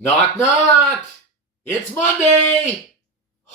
Knock, knock! It's Monday!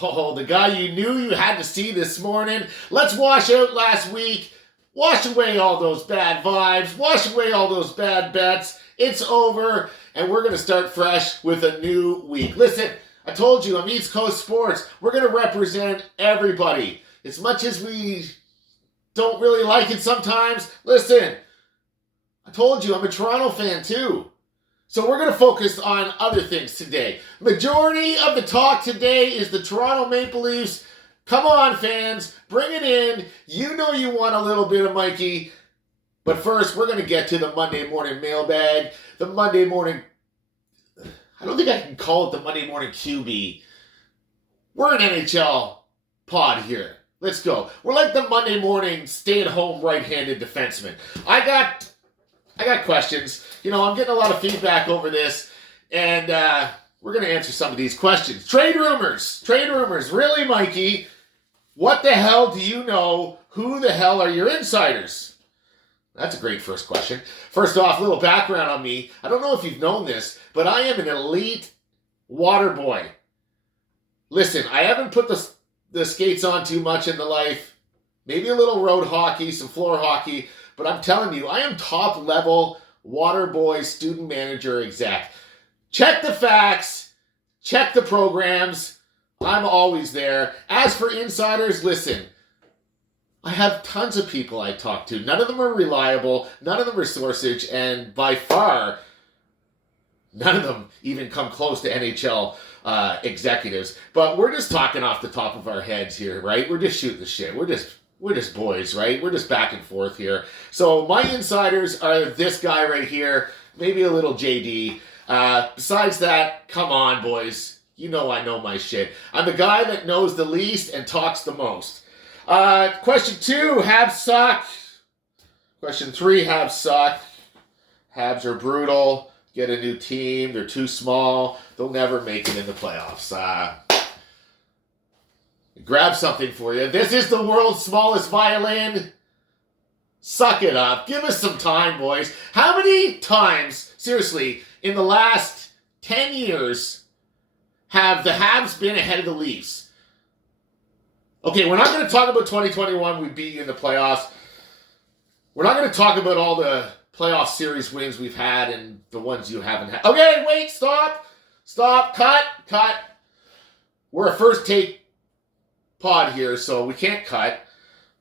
Oh, the guy you knew you had to see this morning. Let's wash out last week. Wash away all those bad vibes. Wash away all those bad bets. It's over, and we're going to start fresh with a new week. Listen, I told you, I'm East Coast Sports. We're going to represent everybody. As much as we don't really like it sometimes, listen, I told you, I'm a Toronto fan too. So we're going to focus on other things today. Majority of the talk today is the Toronto Maple Leafs. Come on, fans. Bring it in. You know you want a little bit of Mikey. But first, we're going to get to the Monday morning mailbag. The Monday morning... I don't think I can call it the Monday morning QB. We're an NHL pod here. Let's go. We're like the Monday morning stay-at-home right-handed defenseman. I got questions. You know, I'm getting a lot of feedback over this, and we're going to answer some of these questions. Trade rumors. Really, Mikey? What the hell do you know? Who the hell are your insiders? That's a great first question. First off, a little background on me. I don't know if you've known this, but I am an elite water boy. Listen, I haven't put the skates on too much in the life. Maybe a little road hockey, some floor hockey. But I'm telling you, I am top level water boy, student manager exec. Check the facts. Check the programs. I'm always there. As for insiders, listen. I have tons of people I talk to. None of them are reliable. None of them are sourcage. And by far, none of them even come close to NHL executives. But we're just talking off the top of our heads here, right? We're just shooting the shit. We're just boys, right? We're just back and forth here. So my insiders are this guy right here, maybe a little JD. Besides that, come on, boys. You know I know my shit. I'm the guy that knows the least and talks the most. Question 2, Habs suck. Question 3, Habs suck. Habs are brutal. Get a new team. They're too small. They'll never make it in the playoffs. Grab something for you. This is the world's smallest violin. Suck it up. Give us some time, boys. How many times, seriously, in the last 10 years have the Habs been ahead of the Leafs? Okay, we're not going to talk about 2021. We beat you in the playoffs. We're not going to talk about all the playoff series wins we've had and the ones you haven't had. Okay, wait, stop. Cut. We're a first take pod here, so we can't cut.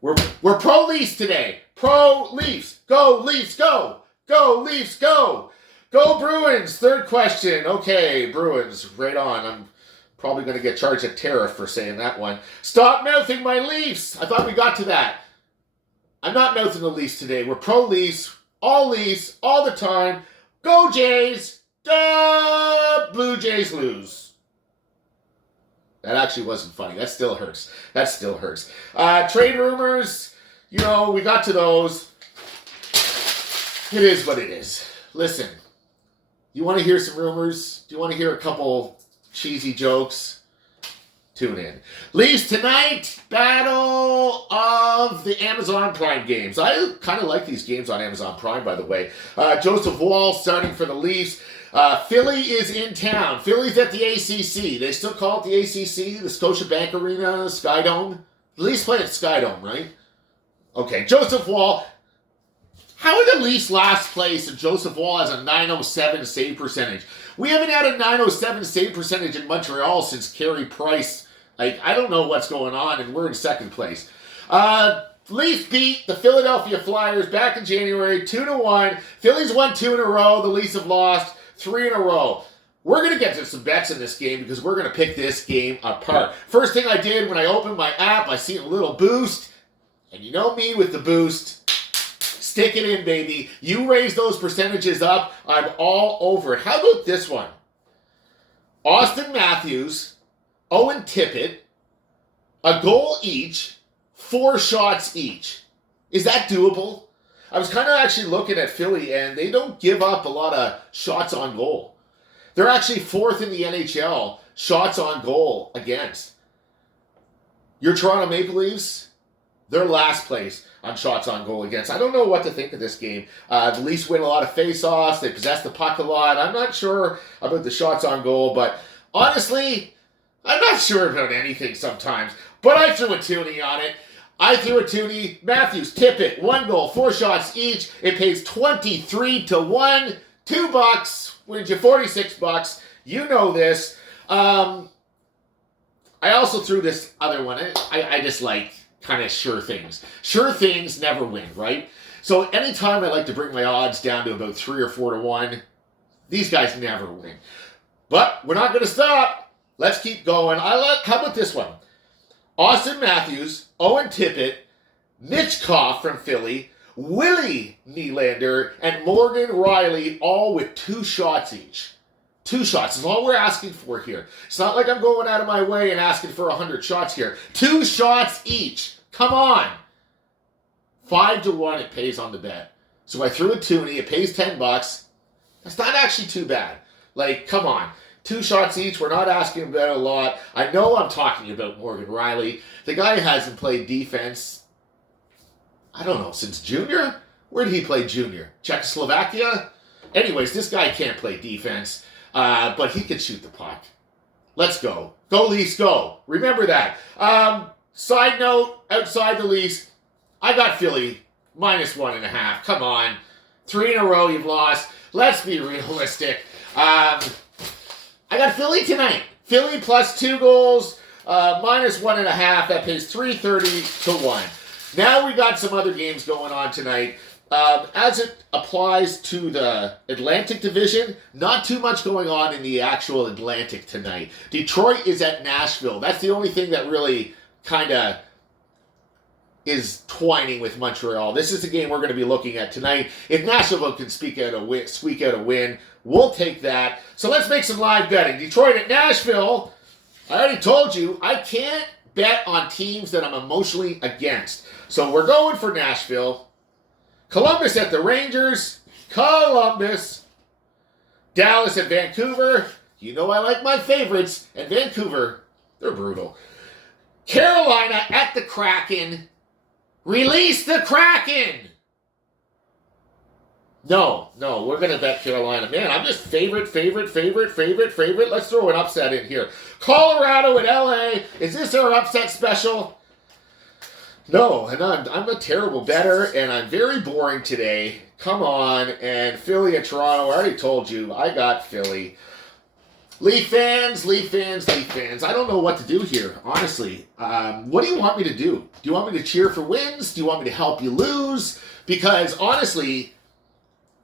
We're pro Leafs today. Pro Leafs. Go Leafs, go. Go Leafs, go. Go Bruins. Third question. Okay, Bruins, right on. I'm probably going to get charged a tariff for saying that one. Stop mouthing my Leafs. I thought we got to that. I'm not mouthing the Leafs today. We're pro Leafs, all the time. Go Jays. Blue Jays lose. That actually wasn't funny. That still hurts. Trade rumors, you know, we got to those. It is what it is. Listen, you want to hear some rumors? Do you want to hear a couple cheesy jokes? Tune in. Leafs tonight, battle of the Amazon Prime games. I kind of like these games on Amazon Prime, by the way. Joseph Woll starting for the Leafs. Philly is in town. Philly's at the ACC. They still call it the ACC, the Scotiabank Arena, Skydome. The Leafs play at Skydome, right? Okay, Joseph Woll. How are the Leafs last place and Joseph Woll has a 907 save percentage? We haven't had a 907 save percentage in Montreal since Carey Price. I don't know what's going on, and we're in second place. Leafs beat the Philadelphia Flyers back in January, 2-1. Phillies won 2 in a row. The Leafs have lost 3 in a row. We're going to get to some bets in this game because we're going to pick this game apart. First thing I did when I opened my app, I see a little boost. And you know me with the boost. Stick it in, baby. You raise those percentages up, I'm all over it. How about this one? Austin Matthews, Owen Tippett, a goal each, 4 shots each. Is that doable? I was kind of actually looking at Philly, and they don't give up a lot of shots on goal. They're actually 4th in the NHL, shots on goal against. Your Toronto Maple Leafs, They're last place on shots on goal against. I don't know what to think of this game. The Leafs win a lot of face-offs. They possess the puck a lot. I'm not sure about the shots on goal, but honestly, I'm not sure about anything sometimes. But I threw a toonie on it. I threw a toonie. Matthews, tip it. 1 goal, 4 shots each. It pays 23 to 1. $2 wins you $46. You know this. I also threw this other one. I just like kind of sure things. Sure things never win, right? So anytime I like to bring my odds down to about 3 or 4 to 1, these guys never win. But we're not going to stop. Let's keep going. How about this one? Austin Matthews, Owen Tippett, Mitch Koff from Philly, Willie Nylander, and Morgan Riley, all with 2 shots each. 2 shots is all we're asking for here. It's not like I'm going out of my way and asking for 100 shots here. 2 shots each. Come on. 5 to 1 it pays on the bet. So I threw a toonie. It pays $10. That's not actually too bad. Like, come on. 2 shots each. We're not asking about a lot. I know I'm talking about Morgan Riley. The guy hasn't played defense, I don't know, since junior? Where did he play junior? Czechoslovakia? Anyways, this guy can't play defense, but he can shoot the puck. Let's go. Go Leafs, go. Remember that. Side note, outside the Leafs, I got Philly -1.5. Come on. 3 in a row you've lost. Let's be realistic. I got Philly tonight. Philly plus 2 goals, -1.5. That pays $3.30 to 1. Now we got some other games going on tonight. As it applies to the Atlantic Division, not too much going on in the actual Atlantic tonight. Detroit is at Nashville. That's the only thing that really kind of is twining with Montreal. This is the game we're going to be looking at tonight. If Nashville can squeak out a win, we'll take that. So let's make some live betting. Detroit at Nashville. I already told you, I can't bet on teams that I'm emotionally against. So we're going for Nashville. Columbus at the Rangers. Columbus. Dallas at Vancouver. You know I like my favorites. And Vancouver, they're brutal. Carolina at the Kraken. Release the Kraken! No, we're going to bet Carolina. Man, I'm just favorite. Let's throw an upset in here. Colorado at LA. Is this our upset special? No, and I'm a terrible bettor, and I'm very boring today. Come on, and Philly at Toronto. I already told you, I got Philly. Leaf fans. I don't know what to do here, honestly. What do you want me to do? Do you want me to cheer for wins? Do you want me to help you lose? Because, honestly,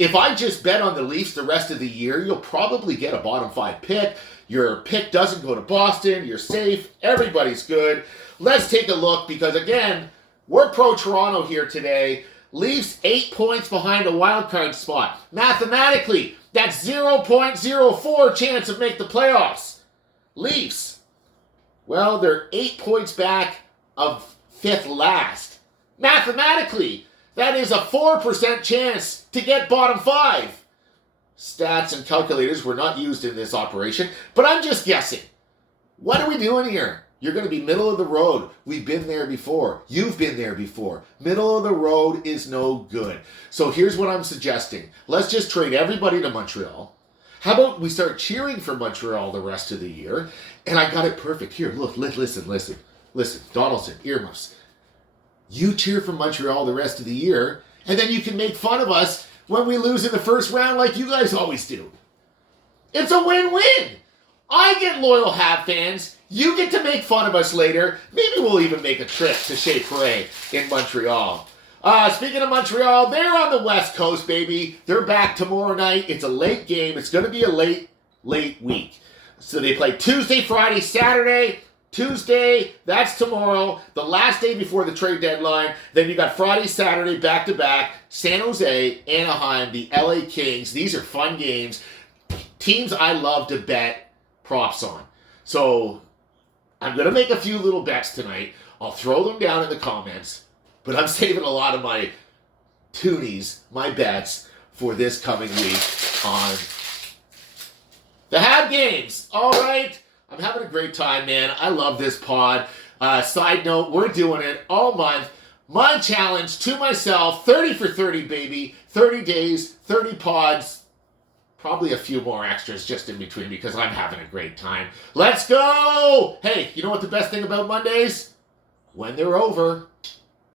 if I just bet on the Leafs the rest of the year, you'll probably get a bottom 5 pick. Your pick doesn't go to Boston. You're safe. Everybody's good. Let's take a look because, again, we're pro-Toronto here today. Leafs 8 points behind a wild card spot. Mathematically, that's 0.04 chance of make the playoffs. Leafs, well, they're 8 points back of 5th last. Mathematically, that is a 4% chance to get bottom 5. Stats and calculators were not used in this operation, but I'm just guessing. What are we doing here? You're going to be middle of the road. We've been there before. You've been there before. Middle of the road is no good. So here's what I'm suggesting. Let's just trade everybody to Montreal. How about we start cheering for Montreal the rest of the year? And I got it perfect. Here, look, listen. Donaldson, earmuffs. You cheer for Montreal the rest of the year, and then you can make fun of us when we lose in the first round like you guys always do. It's a win-win. I get loyal Habs fans. You get to make fun of us later. Maybe we'll even make a trip to Chez Parade in Montreal. Speaking of Montreal, they're on the West Coast, baby. They're back tomorrow night. It's a late game. It's going to be a late week. So they play Tuesday, Friday, Saturday. Tuesday, that's tomorrow. The last day before the trade deadline. Then you got Friday, Saturday, back-to-back. San Jose, Anaheim, the LA Kings. These are fun games. Teams I love to bet props on. So I'm going to make a few little bets tonight. I'll throw them down in the comments. But I'm saving a lot of my toonies, my bets, for this coming week on the Habs games. All right. I'm having a great time, man. I love this pod. Side note, we're doing it all month. My challenge to myself, 30 for 30, baby. 30 days, 30 pods. Probably a few more extras just in between because I'm having a great time. Let's go! Hey, you know what the best thing about Mondays? When they're over.